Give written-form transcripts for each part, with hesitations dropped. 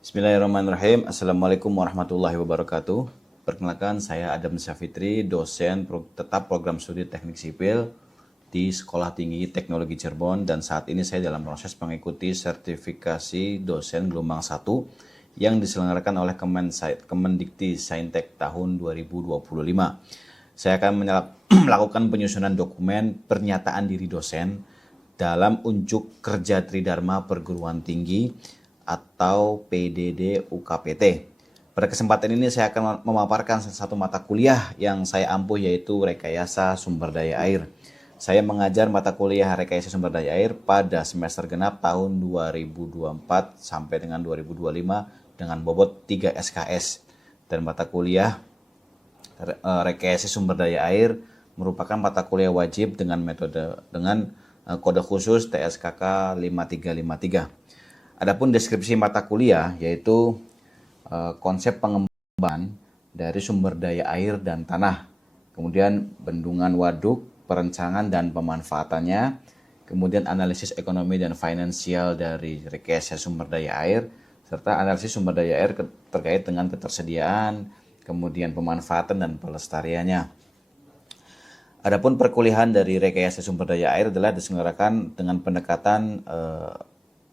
Bismillahirrahmanirrahim. Assalamualaikum warahmatullahi wabarakatuh. Perkenalkan, saya Adam Syafitri, dosen tetap program studi teknik sipil di Sekolah Tinggi Teknologi Cirebon, dan saat ini saya dalam proses mengikuti sertifikasi dosen gelombang 1 yang diselenggarakan oleh Kemendikti Saintek tahun 2025. Saya akan melakukan penyusunan dokumen pernyataan diri dosen dalam unjuk kerja Tridharma Perguruan Tinggi atau PDD UKPT. Pada kesempatan ini saya akan memaparkan salah satu mata kuliah yang saya ampuh, yaitu Rekayasa Sumber Daya Air. Saya mengajar mata kuliah Rekayasa Sumber Daya Air pada semester genap tahun 2024 sampai dengan 2025 dengan bobot 3 SKS. Dan mata kuliah Rekayasa Sumber Daya Air merupakan mata kuliah wajib dengan kode khusus TSKK 5353. Adapun deskripsi mata kuliah yaitu konsep pengembangan dari sumber daya air dan tanah, kemudian bendungan waduk, perencanaan dan pemanfaatannya, kemudian analisis ekonomi dan finansial dari rekayasa sumber daya air, serta analisis sumber daya air terkait dengan ketersediaan, kemudian pemanfaatan dan pelestariannya. Adapun perkuliahan dari rekayasa sumber daya air adalah diselenggarakan dengan pendekatan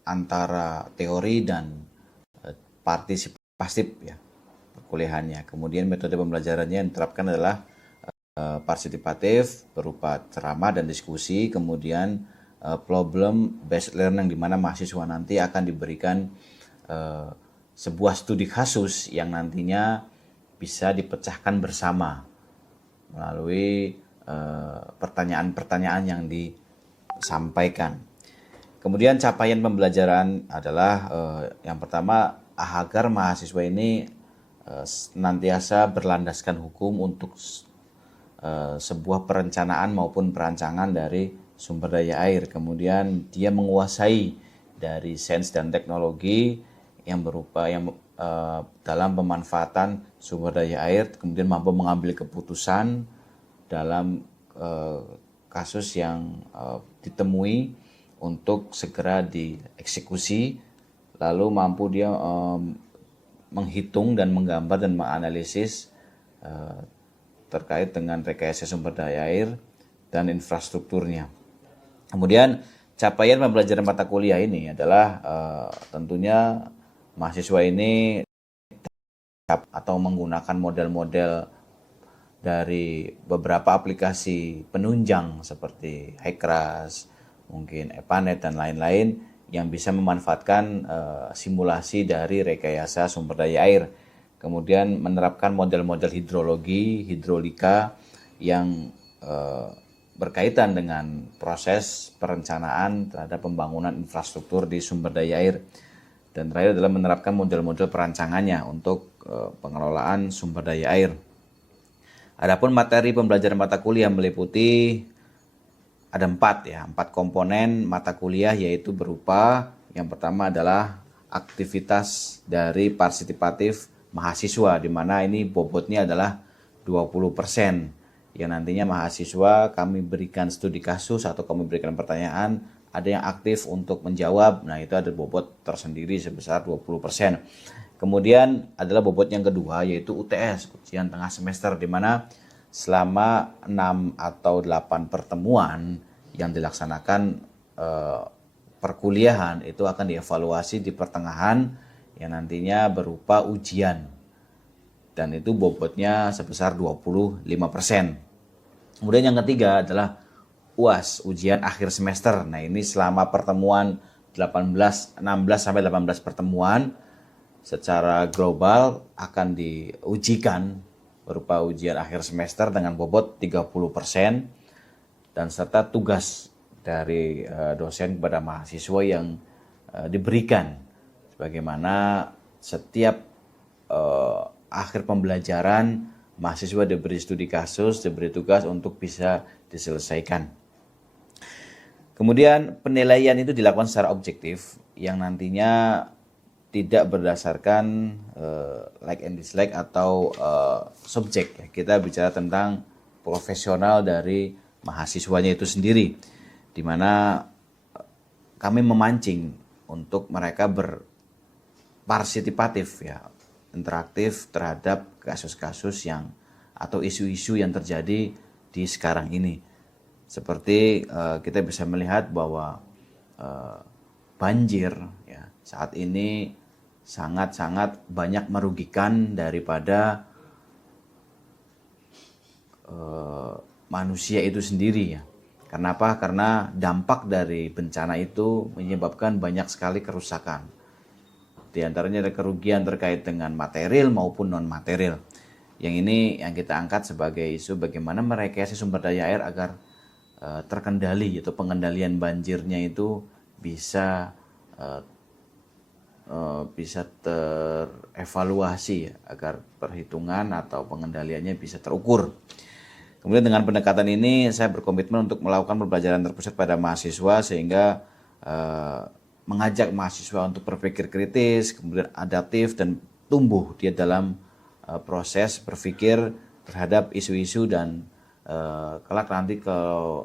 antara teori dan partisipatif ya perkuliahannya. Kemudian metode pembelajarannya yang diterapkan adalah partisipatif berupa ceramah dan diskusi, kemudian problem based learning, di mana mahasiswa nanti akan diberikan sebuah studi kasus yang nantinya bisa dipecahkan bersama melalui pertanyaan-pertanyaan yang disampaikan. Kemudian capaian pembelajaran adalah yang pertama, agar mahasiswa ini senantiasa berlandaskan hukum untuk sebuah perencanaan maupun perancangan dari sumber daya air. Kemudian dia menguasai dari sains dan teknologi yang dalam pemanfaatan sumber daya air, kemudian mampu mengambil keputusan dalam kasus yang ditemui untuk segera dieksekusi, lalu mampu dia menghitung dan menggambar dan menganalisis terkait dengan rekayasa sumber daya air dan infrastrukturnya. Kemudian capaian pembelajaran mata kuliah ini adalah tentunya mahasiswa ini atau menggunakan model-model dari beberapa aplikasi penunjang seperti HiCRAS, mungkin EPANET dan lain-lain yang bisa memanfaatkan simulasi dari rekayasa sumber daya air. Kemudian menerapkan model-model hidrologi, hidrolika yang berkaitan dengan proses perencanaan terhadap pembangunan infrastruktur di sumber daya air. Dan terakhir adalah menerapkan model-model perancangannya untuk pengelolaan sumber daya air. Adapun materi pembelajaran mata kuliah meliputi ada 4 komponen mata kuliah, yaitu berupa yang pertama adalah aktivitas dari partisipatif mahasiswa, di mana ini bobotnya adalah 20%, yang nantinya mahasiswa kami berikan studi kasus atau kami berikan pertanyaan, ada yang aktif untuk menjawab, nah itu ada bobot tersendiri sebesar 20%. Kemudian adalah bobot yang kedua, yaitu UTS, ujian tengah semester, di mana selama 6 atau 8 pertemuan yang dilaksanakan perkuliahan itu akan dievaluasi di pertengahan yang nantinya berupa ujian, dan itu bobotnya sebesar 25%. Kemudian yang ketiga adalah UAS, ujian akhir semester. Nah, ini selama pertemuan 16 sampai 18 pertemuan secara global akan diujikan berupa ujian akhir semester dengan bobot 30%, dan serta tugas dari dosen kepada mahasiswa yang diberikan, sebagaimana setiap akhir pembelajaran mahasiswa diberi studi kasus, diberi tugas untuk bisa diselesaikan. Kemudian penilaian itu dilakukan secara objektif yang nantinya tidak berdasarkan like and dislike atau subjek. Kita bicara tentang profesional dari mahasiswanya itu sendiri, di mana kami memancing untuk mereka partisipatif ya, interaktif terhadap kasus-kasus yang atau isu-isu yang terjadi di sekarang ini. Seperti kita bisa melihat bahwa banjir ya, saat ini sangat-sangat banyak merugikan daripada manusia itu sendiri ya. Kenapa? Karena dampak dari bencana itu menyebabkan banyak sekali kerusakan. Di antaranya ada kerugian terkait dengan material maupun non material. Yang ini yang kita angkat sebagai isu bagaimana merekayasa sumber daya air agar terkendali, atau pengendalian banjirnya itu bisa terevaluasi ya, agar perhitungan atau pengendaliannya bisa terukur. Kemudian dengan pendekatan ini saya berkomitmen untuk melakukan pembelajaran terpusat pada mahasiswa sehingga mengajak mahasiswa untuk berpikir kritis, kemudian adaptif dan tumbuh dia dalam proses berpikir terhadap isu-isu dan kelak nanti kalau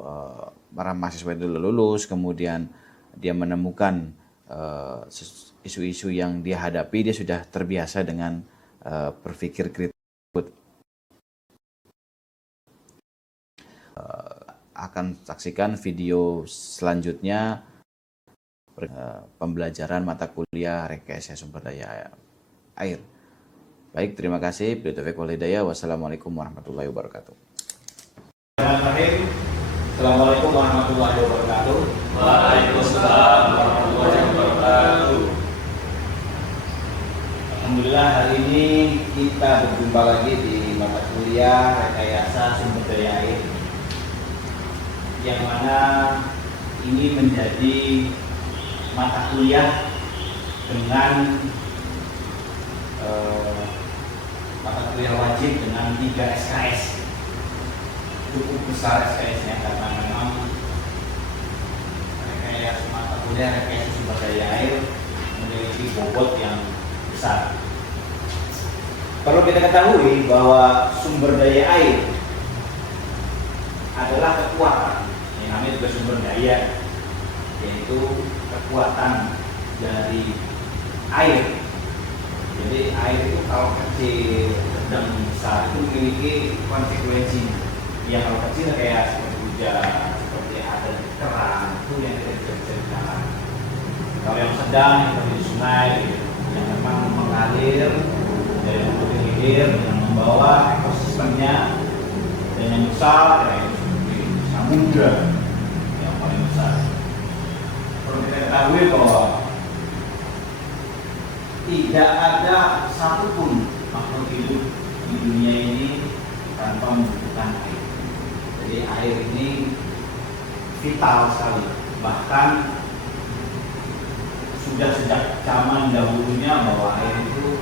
para mahasiswa itu lulus kemudian dia menemukan isu-isu yang dia hadapi, dia sudah terbiasa dengan berpikir kritis. Akan saksikan video selanjutnya pembelajaran mata kuliah rekayasa sumber daya air. Baik, terima kasih. Wassalamualaikum warahmatullahi wabarakatuh. Assalamualaikum warahmatullahi wabarakatuh. Waalaikumsalam warahmatullahi wabarakatuh. Alhamdulillah, hari ini kita berjumpa lagi di mata kuliah rekayasa sumber daya air, yang mana ini menjadi mata kuliah dengan mata kuliah wajib dengan 3 SKS. Cukup besar SKS-nya karena memang rekayasa mata kuliah rekayasa sumber daya air memiliki bobot yang besar. Perlu kita ketahui bahwa sumber daya air adalah kekuatan, yang namanya juga sumber daya, yaitu kekuatan dari air. Jadi air itu kalau kecil, sedang, besar itu memiliki konsekuensi. Yang kalau kecil kayak seperti hujan, seperti ada di keran, itu yang tidak bisa diceritakan. Kalau yang sedang seperti sungai, yang memang mengalir dari hulu ke hilir, yang membawa ekosistemnya, dan yang besar kayak seperti samudra yang paling besar. Perlu kita ketahui bahwa tidak ada satupun makhluk hidup di dunia ini tanpa membutuhkan air. Jadi air ini vital sekali. Bahkan sudah sejak zaman dahulunya bahwa air itu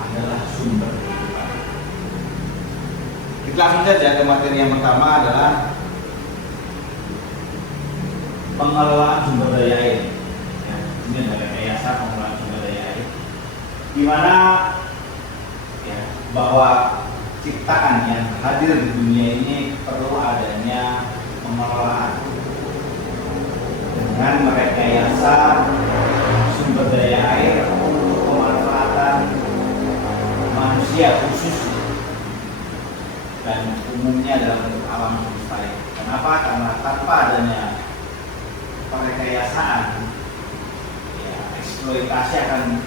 adalah sumber kehidupan. Kita langsung saja ke materi yang pertama adalah pengelolaan sumber daya air. Ya, ini adalah rekayasa pengelolaan sumber daya air, di mana ya, bahwa ciptaan yang hadir di dunia ini perlu adanya pengelolaan dengan merekayasa sumber daya air untuk pemanfaatan manusia khusus dan umumnya dalam alam semesta ini. Kenapa? Karena tanpa adanya perekayasaan, ya, eksploitasi akan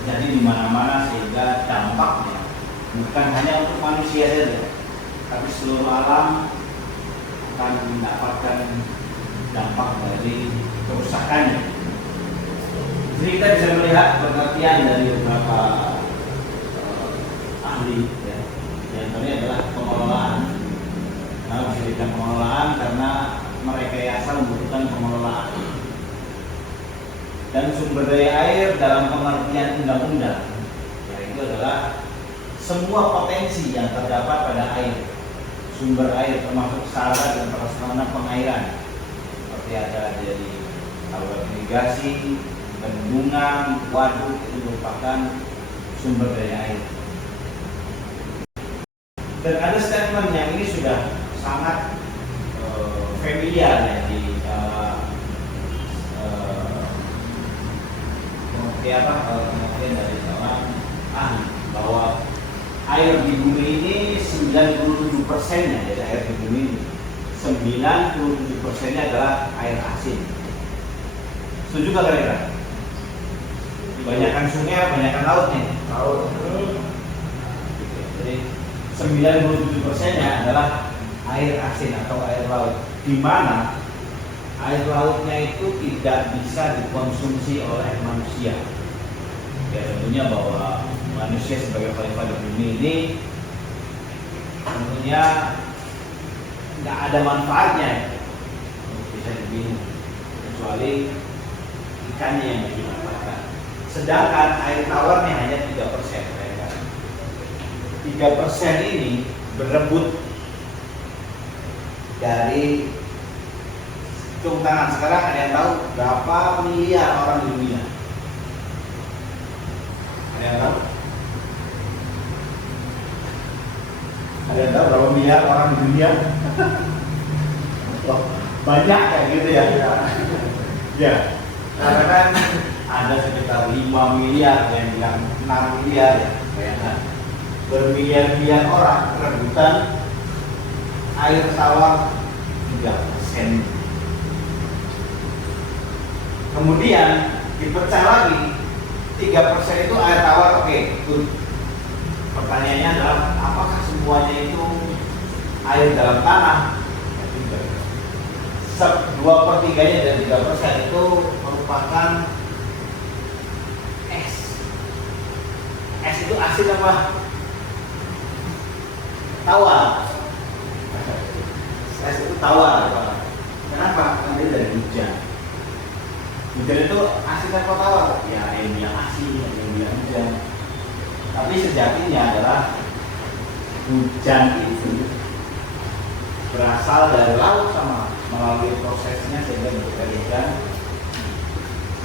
terjadi di mana-mana sehingga dampaknya bukan hanya untuk manusia saja, tapi seluruh alam akan mendapatkan dampak dari kerusakannya. Jadi kita bisa melihat pengertian dari beberapa ahli, ya. Yang ini adalah pengelolaan. Nah, bisa dikatakan pengelolaan karena merekayasa membutuhkan pengelolaan. Dan sumber daya air dalam pengertian undang-undang, yaitu adalah semua potensi yang terdapat pada air, sumber air termasuk sarana dan prasarana pengairan, seperti ada dari saluran irigasi, bendungan, waduk, itu merupakan sumber daya air. Dan ada statement yang ini sudah sangat familiar ya di Kemudian dari kawan ahli bahwa air di bumi ini 97%-nya, jadi air di bumi ini 97%-nya adalah air asin. Setuju nggak kira-kira? Banyakkan sungai, banyakkan lautnya. Laut. Jadi 97%-nya adalah air asin atau air laut, di mana air lautnya itu tidak bisa dikonsumsi oleh manusia. Ya tentunya bahwa manusia sebagai khalifah di bumi ini tentunya nggak ada manfaatnya untuk bisa diminum kecuali ikannya yang dimanfaatkan. Sedangkan air tawarnya hanya 3%. 3% ini berebut dari hitung tangan. Sekarang ada yang tahu berapa miliar orang di dunia? Ada yang tahu? Ada yang tahu berapa miliar orang di dunia? Wah, banyak kayak gitu ya. Ya, karena kan ada sekitar 5 miliar, yang bilang 6 miliar ya. Bayangkan, bermiliar-miliar orang rebutan air tawar 3%. Kemudian dipecah lagi, 3% itu air tawar, oke. Pertanyaannya adalah apakah semuanya itu air dalam tanah? 2/3-nya dari 3% itu merupakan es. Es itu asin apa? Tawar. Es itu tawar. Kenapa? Karena dari hujan. Hujan itu asin apa tawar? Ya airnya asin, airnya hujan. Tapi sejatinya adalah hujan itu berasal dari laut sama melalui prosesnya sehingga menjadi hujan.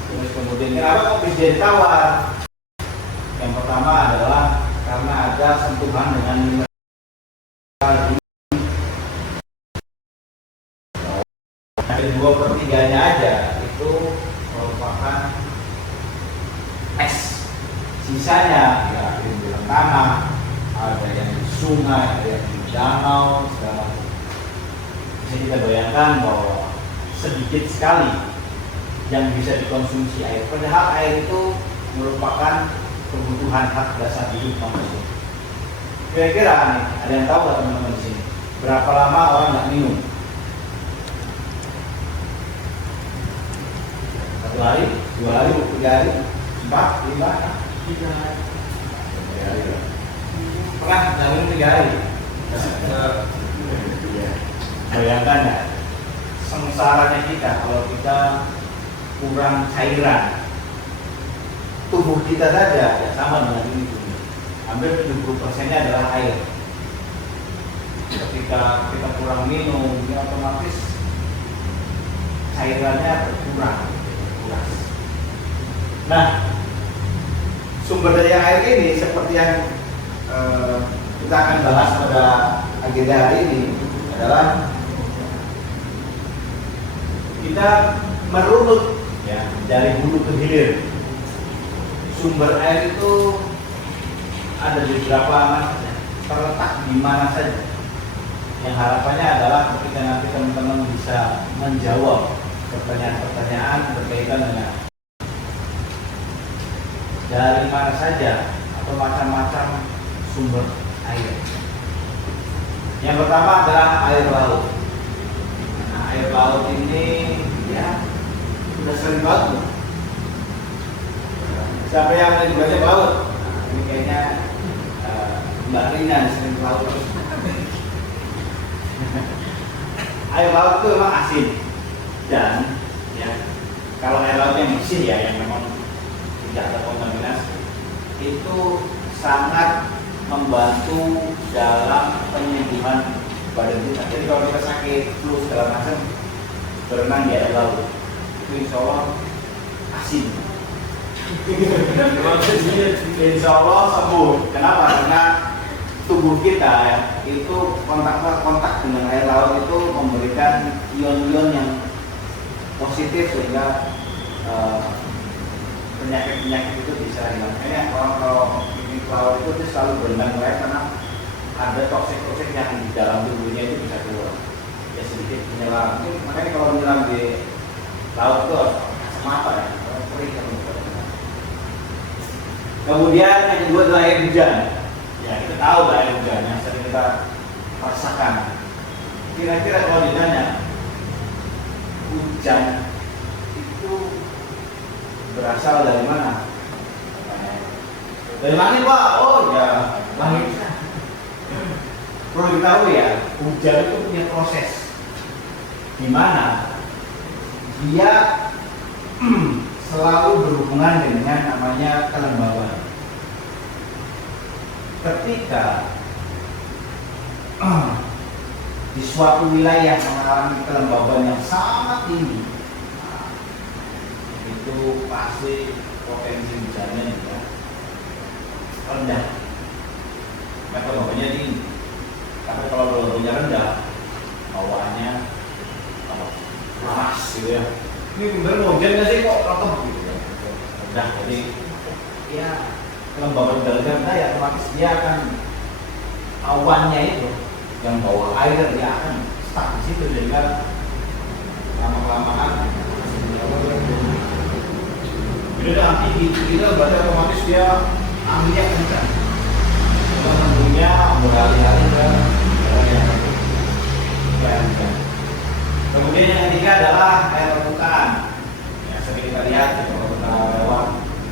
Terus kemudian kenapa kok bisa jadi tawar? Yang pertama adalah karena ada sentuhan dengan mineral. Dari 2/3-nya aja itu merupakan es. Sisanya ya ada di dalam tanah, ada yang di sungai, ada yang di danau, segala macam. Bisa kita bayangkan bahwa sedikit sekali yang bisa dikonsumsi air. Padahal air itu merupakan kebutuhan hak dasar hidup manusia. Kira-kira nih, ada yang tahu nggak teman-teman di sini? Berapa lama orang nggak minum? 1 hari, 2 hari, 3 hari, 4, 5, 3 hari. Pernah nggak minum 3 hari? Bayangkan ya, sengsaranya kita kalau kita kurang cairan. Tubuh kita saja ya sama dengan ini. Hampir 70%-nya adalah air. Ketika kita kurang minum, ya otomatis cairannya berkurang. Nah, sumber daya air ini seperti yang kita akan bahas pada agenda hari ini adalah kita merunut ya dari hulu ke hilir. Sumber air itu ada di beberapa mana saja, terletak di mana saja. Yang harapannya adalah ketika nanti teman-teman bisa menjawab pertanyaan-pertanyaan berkaitan dengan dari mana saja atau macam-macam sumber air. Yang pertama adalah air laut. Nah, air laut ini ya sudah sering banget. Siapa yang lagi belajar laut? Nah, ini kayaknya Mbak Rina sering laut terus. Air laut itu memang asin dan ya kalau air laut yang bersih ya yang memang tidak ada kontaminasi itu sangat membantu dalam penyembuhan badan kita. Jadi kalau kita sakit flu segala macam berenang di air laut itu insya Allah asin. Insya Allah sembuh. Kenapa? Karena tubuh kita ya, itu kontak dengan air laut itu memberikan ion-ion yang positif sehingga penyakit-penyakit itu bisa hilang. Makanya orang kalau ini laut itu dia selalu berenang karena ada toksik-toksik yang di dalam tubuhnya itu bisa keluar. Ya sedikit menyelam. Makanya kalau menyelam di laut itu harus kacamata ya, kalau perih kan. Kemudian yang kedua adalah air hujan. Ya kita tahu lah air hujan yang sering kita rasakan. Kira-kira kalau ditanya hujan itu berasal dari mana? Dari langit Pak. Oh ya, langit. Perlu diketahui ya, hujan itu punya proses di mana dia selalu berhubungan dengan namanya kelembaban. Ketika di suatu wilayah mengalami kelembaban yang sangat tinggi, itu pasti potensi hujannya juga rendah. Maka bawahnya tinggi. Tapi kalau bawahnya rendah, bawaannya panas gitu ya. Ini bener mau hujan nggak sih kok rokok gitu ya. Rendah, jadi ya kelembaban udara rendah ya otomatis dia akan awannya itu yang bawa air dia akan stuck di situ sehingga lama-kelamaan jadi dengan tinggi kita berarti otomatis dia anginnya kencang. Kita mendungnya beralih-alih ke yang hujan. Kemudian yang ketiga adalah air permukaan. Yang sering kita lihat kalau kita lewat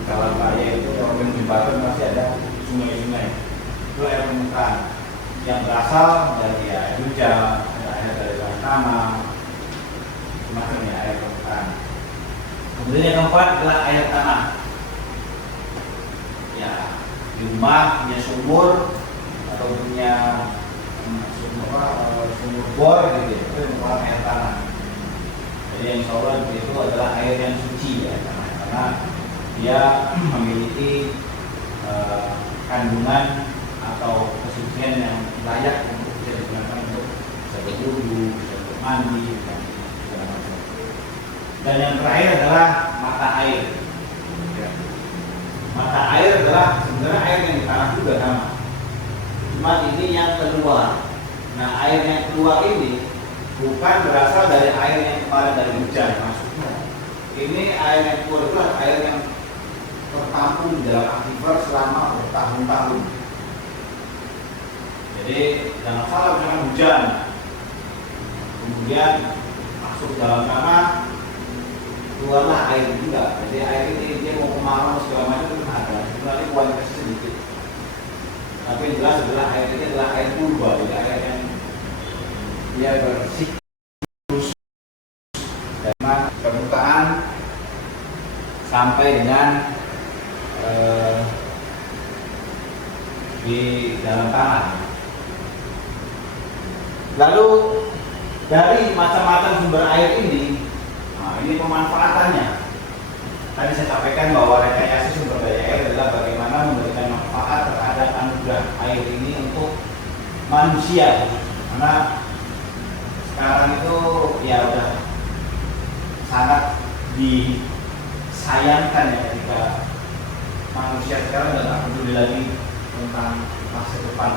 jalan raya itu kalau di jembatan pasti ada sungai-sungai. Itu air permukaan yang berasal dari air hujan, air dari tanah, macam ya air permukaan. Kemudian yang keempat adalah air tanah. Ya, di rumah punya sumur atau punya sumur bor gitu, itu merupakan air tanah. Jadi yang insya itu adalah air yang suci ya, karena dia memiliki kandungan atau kesucian yang layak untuk bisa digunakan untuk bisa berwudu, bisa mandi, dan segala macam. Dan yang terakhir adalah mata air. Mata air adalah sebenarnya air yang di tanah juga sama. Cuma ini yang keluar. Nah air yang keluar ini bukan berasal dari air yang kemarin dari hujan maksudnya. Ini air yang keluar itu air yang tertampung di dalam aquifer selama bertahun-tahun. Jadi jangan salah misalkan hujan, kemudian masuk dalam tanah, keluarlah air juga. Jadi air ini dia mau kemarau segala macam itu ada. Nanti kualitasnya sedikit. Tapi yang jelas adalah air ini adalah air purba, jadi air yang dia bersiklus dari permukaan sampai dengan di dalam tanah. Lalu dari macam-macam sumber air ini, nah ini pemanfaatannya. Tadi saya sampaikan bahwa rekayasa sumber daya air adalah bagaimana memberikan manfaat terhadap anugerah air ini untuk manusia. Karena sekarang itu ya udah sangat disayangkan ya ketika manusia sekarang udah tak peduli lagi tentang masa depan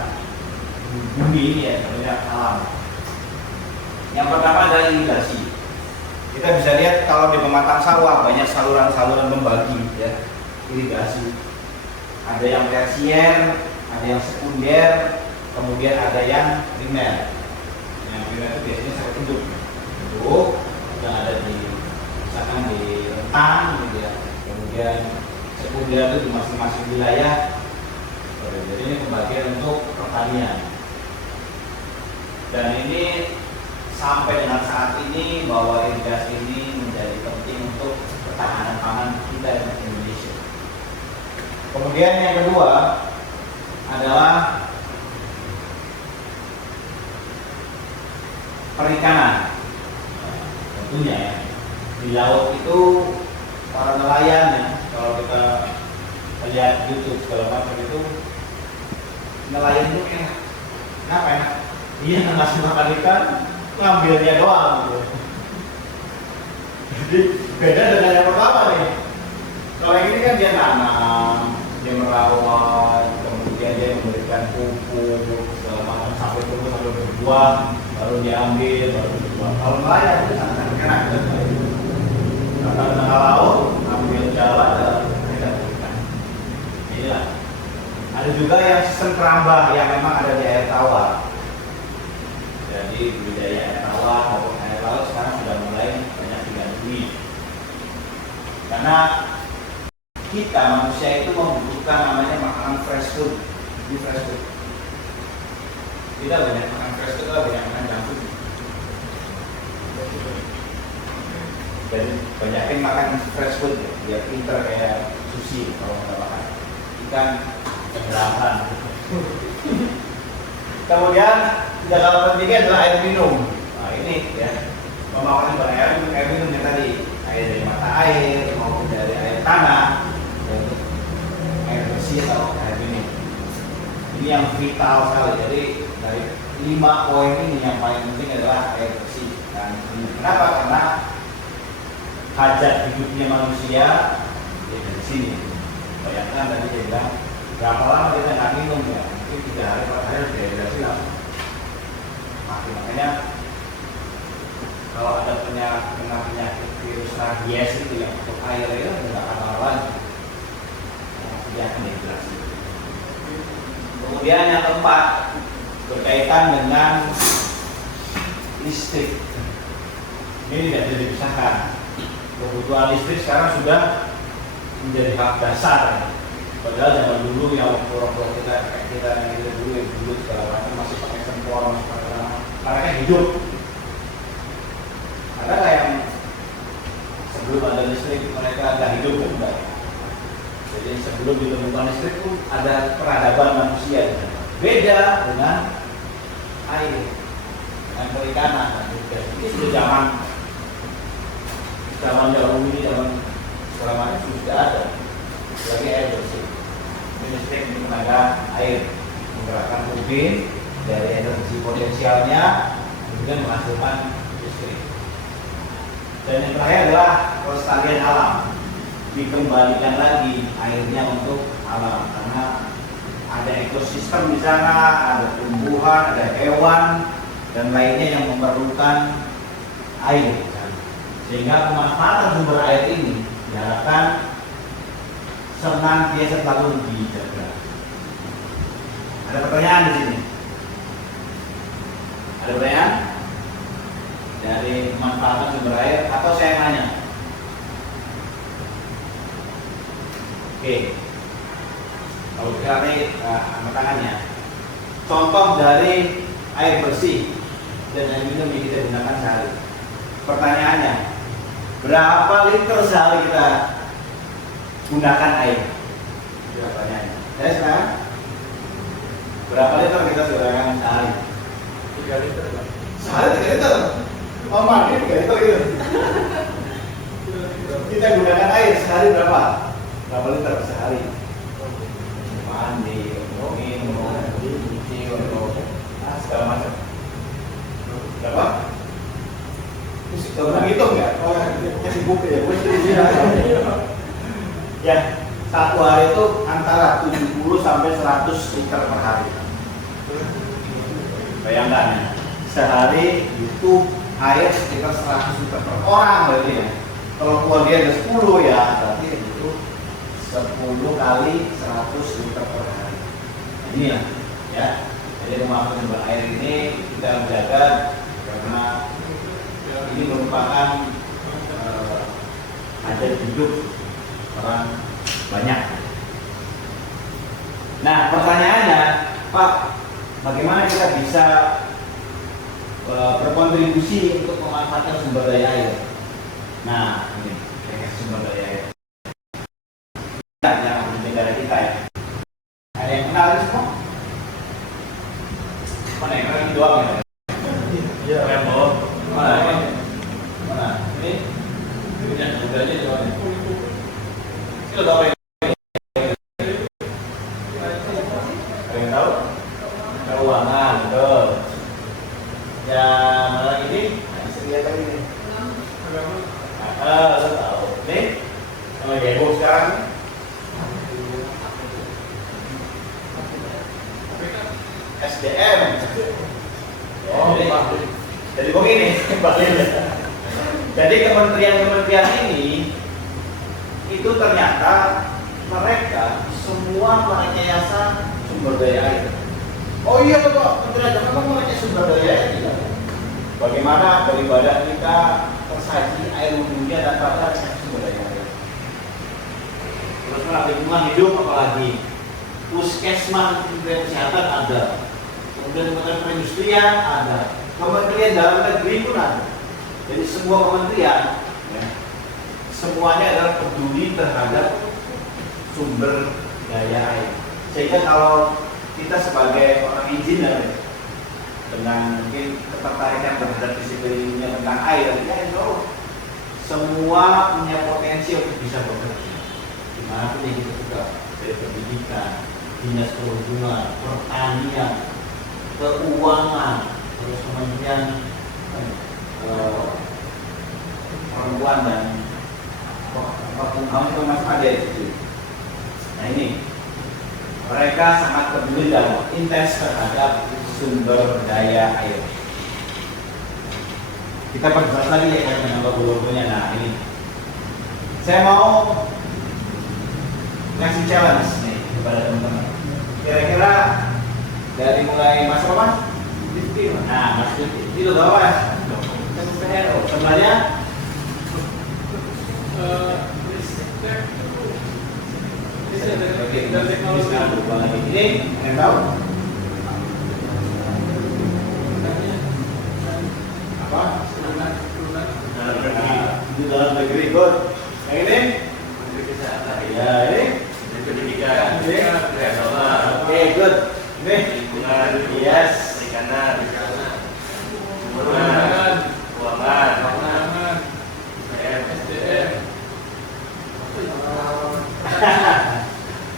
bumi ini ya, tentunya alam. Yang pertama adalah irigasi. Kita bisa lihat kalau di pematang sawah banyak saluran-saluran membagi ya, irigasi. Ada yang tersier, ada yang sekunder, kemudian ada yang primer. Yang primer itu biasanya sangat penduk yang ada di misalkan di rentang gitu ya. Kemudian sekunder itu di masing-masing wilayah. Jadi ini pembagian untuk pertanian. Dan ini sampai dengan saat ini bahwa irigasi ini menjadi penting untuk ketahanan pangan kita di Indonesia. Kemudian yang kedua adalah perikanan. Tentunya ya, di laut itu para nelayan ya, kalau kita lihat YouTube segala macam itu nelayan itu enak. Kenapa enak? Dia ngasih makan ikan, ngambilnya doang gitu. Jadi beda dengan yang pertama nih. Kalau yang ini kan dia nanam, dia merawat, kemudian dia memberikan pupuk segala macam sampai tumbuh sampai berbuah, baru diambil, baru dijual. Kalau nelayan itu sangat enak. Datang ke tengah laut, ambil jalan dan mereka berikan. Inilah. Ada juga yang sistem kerambah yang memang ada di air tawar. Jadi budidaya air tawar maupun air laut sekarang sudah mulai banyak digandrungi. Karena kita manusia itu membutuhkan namanya makanan fresh food. Ini fresh food. Kita banyak makan fresh food atau banyak makan junk food. Jadi banyakin makan fresh food ya, biar pinter kayak sushi kalau nggak makan ikan kegerahan. Kemudian tidak kalah pentingnya adalah air minum. Nah ini ya, pemakaian air minum yang tadi, air dari mata air maupun dari air tanah, yaitu air bersih atau air minum. Ini yang vital sekali. Jadi dari 5 poin ini yang paling penting adalah air bersih. Dan kenapa? Karena hajat hidupnya manusia ya dari sini. Bayangkan tadi dia bilang berapa lama kita nggak minum ya? Mungkin 3 hari 4 hari dehidrasi langsung mati. Makanya kalau ada penyakit virus rabies itu yang untuk air itu nggak akan lawan, dia akan dehidrasi. Kemudian yang keempat berkaitan dengan listrik. Ini tidak bisa dipisahkan. Kebutuhan listrik sekarang sudah menjadi hak dasar. Padahal zaman dulu yang orang-orang kita yang itu dulu yang dulu segala macam masih pakai sempor, masih pakai apa? Karena kan hidup. Ada yang sebelum ada listrik mereka nggak hidup kan enggak. Jadi sebelum ditemukan listrik pun ada peradaban manusia. Beda dengan air, dengan perikanan. Ini sudah zaman dahulu ini, zaman segala macam sudah ada. Lagi air bersih. Listrik untuk tenaga air, menggerakkan turbin dari energi potensialnya, kemudian menghasilkan listrik. Dan yang terakhir adalah kelestarian alam, dikembalikan lagi airnya untuk alam karena ada ekosistem di sana, ada tumbuhan, ada hewan dan lainnya yang memerlukan air. Sehingga pemanfaatan sumber air ini diharapkan senantiasa selalu dijaga. Ada pertanyaan di sini? Ada pertanyaan? Dari pemanfaatan sumber air atau saya nanya? Oke. Kalau kita lihat angkat tangannya. Contoh dari air bersih dan air minum yang kita gunakan sehari. Pertanyaannya, berapa liter sehari kita gunakan air? Pertanyaannya. Saya sekarang berapa liter kita gunakan sehari? 3 liter. Sehari 3 liter. Oh mandi 3 liter gitu. Kita gunakan air sehari berapa? Berapa liter sehari? Mandi, minum, cuci, segala macam. Berapa? Kalau ngitung nggak? Oh, kasih buku ya. Ya, satu hari itu antara 70 sampai 100 liter per hari. Bayangkan ya, sehari itu air sekitar 100 liter per orang berarti ya. Kalau keluarga ada 10 ya, berarti itu 10 kali 100 liter per hari. Nah, ini ya. Jadi pemanfaatan sumber air ini kita jaga karena ini merupakan hajat hidup orang banyak. Nah, pertanyaannya, Pak, bagaimana kita bisa berkontribusi untuk memanfaatkan sumber daya air? Nah, ini sumber daya air. Yang di negara kita ya. Ada yang kenal ini semua? Mana yang kenal ini doang ya? Iya, Rembo. Mana ini? Mana? Ini? Ini yang mudanya doang. Itu tahu ya? Ada yang tahu? Keuangan, betul. Yang mana lagi ini? Bisa lihat lagi nih. Lo tahu. Nih, kalau heboh sekarang Jadi kementerian-kementerian ini itu ternyata mereka semua merekayasa sumber daya air. Oh iya Bapak, Kementerian Agama merekayasa sumber daya air tidak? Bagaimana beribadah kita tersaji air wudhunya dan pada sumber daya air. Terus lingkungan hidup apalagi puskesmas Kementerian Kesehatan ada, kemudian Kementerian Perindustrian ada, Kementerian Dalam Negeri pun ada. Jadi semua kementerian ya, semuanya adalah peduli terhadap sumber daya air. Sehingga kalau kita sebagai orang engineer dengan mungkin ketertarikan terhadap disiplinnya tentang air, ya itu semua punya potensi untuk bisa bekerja. Dimanapun yang kita suka, dari pendidikan, dinas perhubungan, pertanian, keuangan, terus kementerian perempuan dan perempuan itu masih ada itu. Nah ini mereka sangat peduli dan intens terhadap sumber daya air. Kita perjelas lagi ya dengan logo-logonya. Nah ini saya mau ngasih challenge nih kepada teman-teman. Kira-kira dari mulai Mas Roman, nah Mas itu berapa ya? Sebenarnya ini yang tahu apa? Di dalam negeri good. Yang ini? Ya ini pendidikan, oke good. Ini lingkungan, yes. perikanan, keuangan, SDM,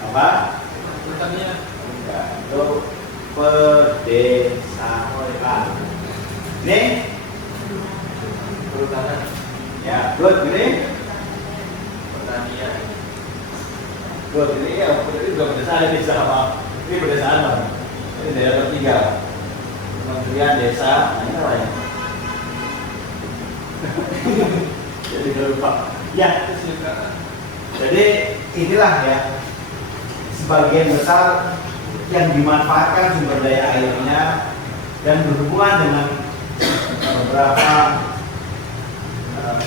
apa? pertanian, Itu pedesaan. Ini perhutanan, ya good ini. pertanian, Good ini ya ini juga pedesaan desa apa? Ini pedesaan apa? Ini daerah ketiga. Kementerian Desa, nah ini apa ya? Jadi lupa. Ya, kesejahteraan, jadi inilah ya sebagian besar yang dimanfaatkan sumber daya airnya dan berhubungan dengan beberapa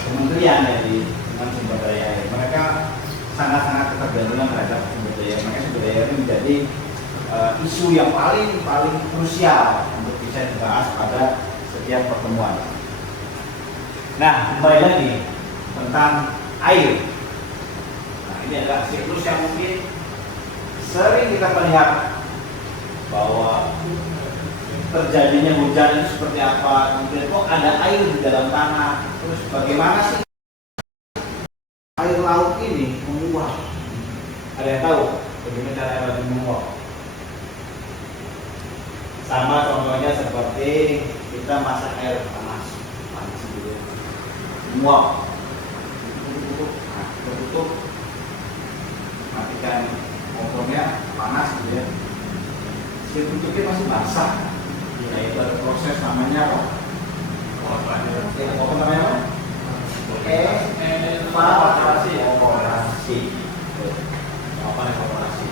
kementerian dengan sumber daya air. Mereka sangat-sangat ketergantungan terhadap sumber daya. Maka sumber daya ini menjadi isu yang paling krusial untuk bisa dibahas pada setiap pertemuan. Nah, kembali lagi tentang air. Nah, ini adalah siklus yang mungkin sering kita melihat bahwa terjadinya hujan itu seperti apa, kemudian kok ada air di dalam tanah, terus bagaimana sih air laut ini menguap? Ada yang tahu bagaimana cara air laut menguap? Sama contohnya seperti kita masak air panas gitu, menguap, tutup, matikan kompornya panas gitu ya. Si tutupnya masih basah. Nah itu ada proses namanya apa? Apa namanya? Evaporasi. Apa evaporasi?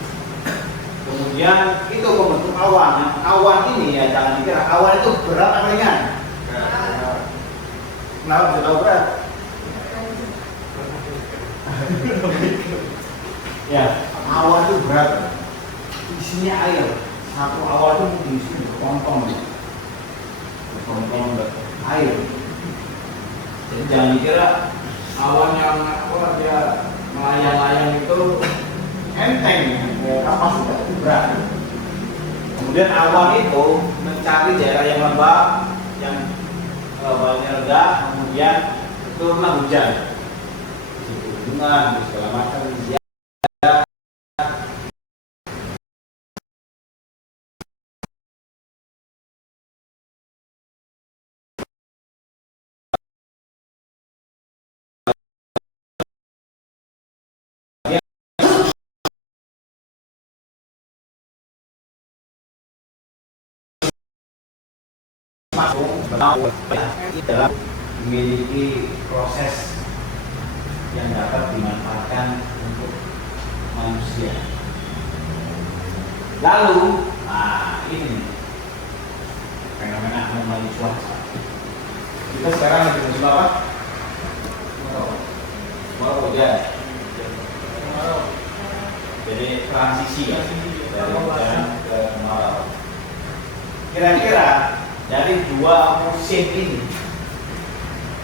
Kemudian itu membentuk awan. Nah, awan ini ya jangan dikira awan itu berat atau ringan. Kenapa bisa tahu berat? Ya, awan itu berat. Isinya air. Satu awan itu diisi berpontong air. Jadi jangan dikira awan yang dia melayang-layang itu enteng, kapasitas itu berat. Kemudian awan itu mencari daerah yang lembab, yang baunya rendah, kemudian turunlah hujan, gunungan, segala macam. Masuk dalam memiliki proses yang dapat dimanfaatkan untuk manusia. Lalu, ini fenomena anomali cuaca. Kita sekarang lagi musim apa? Kemarau hujan. Jadi transisi ya, dari hujan ke kemarau. Kira-kira dari dua musim ini,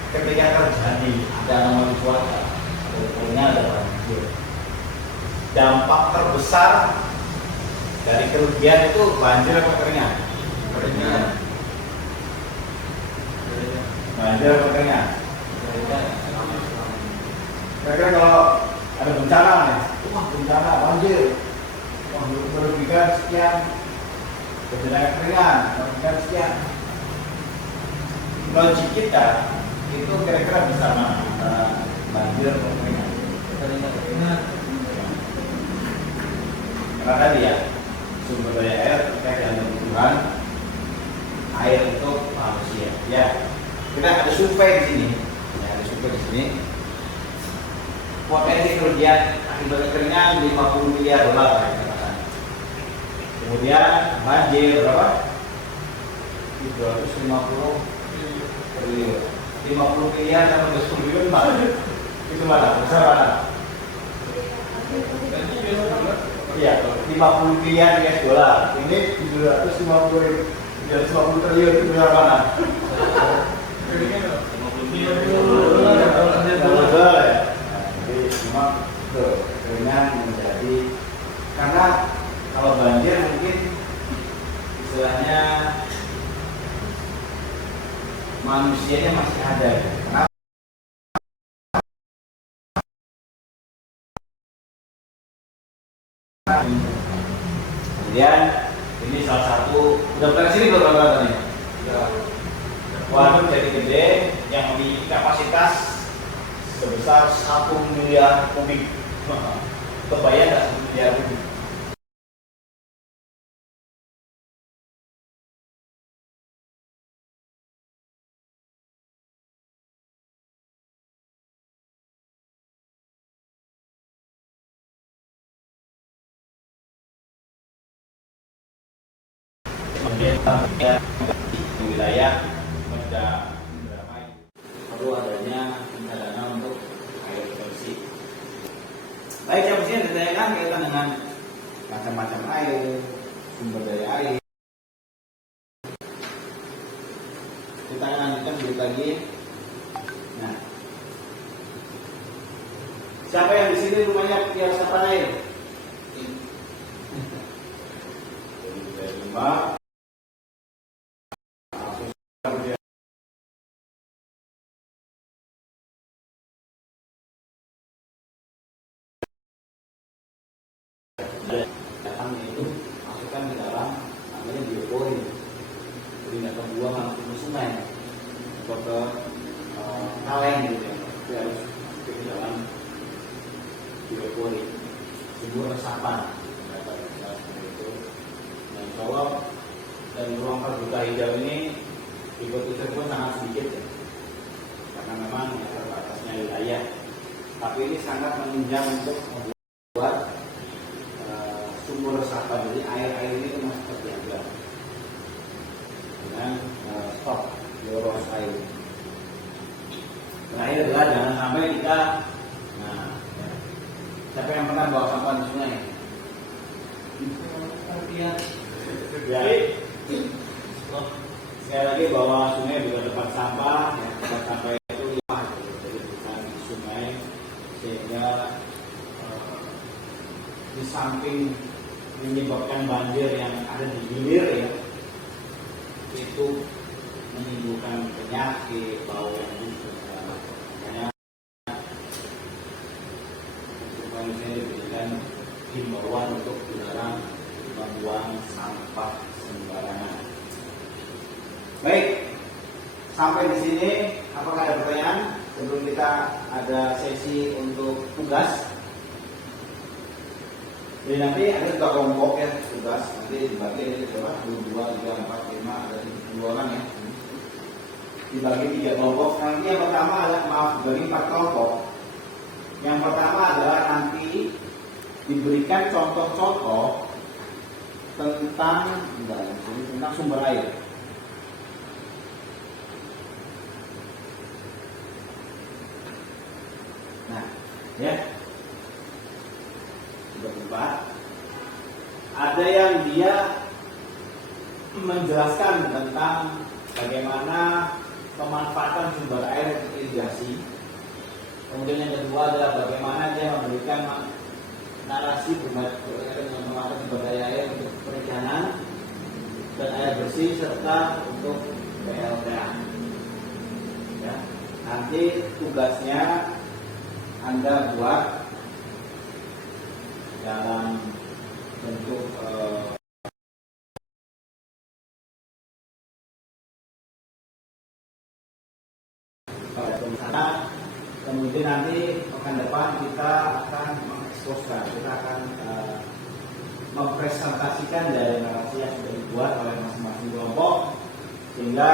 ketika terjadi ada anomali cuaca, ada banjir, dampak terbesar dari kerugian itu banjir apa keringan? Keringan. Banjir apa keringan? Kira-kira kalau ada bencana nih, wah bencana banjir, wah merugikan sekian, bencana keringan, merugikan sekian. Logik kita itu kira-kira bisa mana antara banjir atau keringan? Keringan. Karena tadi ya, sumber daya air terkait dengan kebutuhan air untuk manusia. Ya, kita ada survei di sini. Ya, ada survei di sini. Potensi kerugian akibat kekeringan 50 miliar dolar. Kemudian banjir berapa? 350 triliun. 50 miliar sama 10 triliun mana? Itu mana? Besar mana? Iya, 50 miliar US dolar. Ini 350 triliun itu besar mana? 50 miliar dolar ya. Jadi cuma keringan menjadi, karena kalau banjir mungkin istilahnya manusianya masih ada. Kenapa? Kemudian ini salah satu, udah pernah sini belum nih? Waduk jadi gede yang memiliki kapasitas sebesar 1 miliar kubik. Kebayang nggak 1 miliar kubik? Kemudian wilayah Indramayu perlu adanya dana untuk air bersih. Baik, yang mestinya ditanyakan kaitan dengan macam-macam air, sumber daya air. Kita lanjutkan dulu lagi. Nah, siapa yang di sini rumahnya punya resapan air? Rumah. Datang itu masukkan ke dalam namanya biopori, jadi nggak terbuang langsung ke sungai atau ke kaleng gitu ya, tapi harus ke dalam biopori, sumber resapan itu. Nah, kalau dari ruang terbuka hijau ini ikut pun sangat sedikit ya, karena memang terbatasnya wilayah, tapi ini sangat menunjang untuk membuat sumber resapan, jadi air ini itu masih terjaga dengan stok boros air. Terakhir adalah jangan sampai kita, siapa yang pernah bawa sampah di sungai? Jadi sekali lagi bahwa sungai bukan tempat sampah, ya, tempat sampah itu luas, jadi bukan di sungai, sehingga di samping menyebabkan banjir yang ada di hilir ya, itu menimbulkan penyakit, bau yang busuk. Makanya manusia diberikan himbauan untuk dilarang membuang sampah sembarangan. Baik, sampai di sini apakah ada pertanyaan sebelum kita ada sesi untuk tugas? Jadi nanti ada juga kelompok ya tugas, nanti dibagi ada berapa? 2, 3, 4, 5, ada 7 orang ya. dibagi 3 kelompok. Nanti yang pertama adalah dibagi 4 kelompok. Yang pertama adalah nanti diberikan contoh-contoh tentang sumber air. Nah, ya. Sudah berubah. Ada yang dia menjelaskan tentang bagaimana pemanfaatan sumber air untuk irigasi. Kemudian yang kedua adalah bagaimana dia memberikan narasi berkaitan dengan pemanfaatan sumber daya air untuk perikanan dan air bersih serta untuk PLTA. Ya, nanti tugasnya Anda buat dalam bentuk kemudian nanti pekan depan kita akan mengeksposkan, kita akan mempresentasikan dari narasi yang sudah dibuat oleh masing-masing kelompok sehingga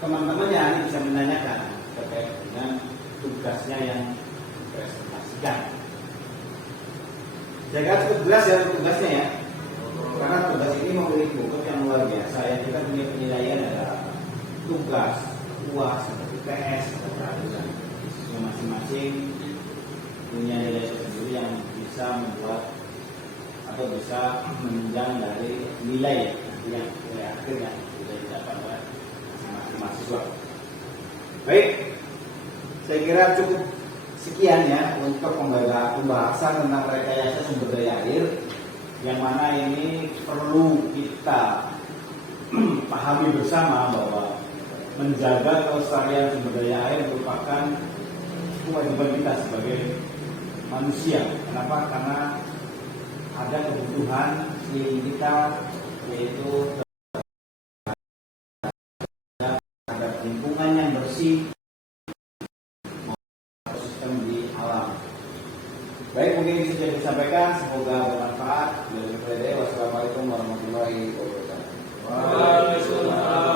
teman-temannya ini bisa menanyakan terkait dengan tugasnya yang dipresentasikan. Saya kira cukup jelas ya tugasnya ya, karena tugas ini memiliki bobot yang luar biasa. Yang kita punya penilaian adalah tugas, UAS, UTS, dan masing-masing punya nilai tersendiri yang bisa membuat atau bisa menunjang dari nilai yang nilai akhir yang sudah didapat oleh masing-masing mahasiswa. Baik, saya kira cukup sekian ya untuk pembahasan tentang rekayasa sumber daya air, yang mana ini perlu kita pahami bersama bahwa menjaga kelestarian sumber daya air merupakan kewajiban kita sebagai manusia. Kenapa? Karena ada kebutuhan di kita, yaitu terhadap lingkungan yang bersih, sistem di alam. Baik, mungkin bisa jadi disampaikan, semoga bermanfaat. Wassalamualaikum warahmatullahi wabarakatuh. Waalaikumsalam.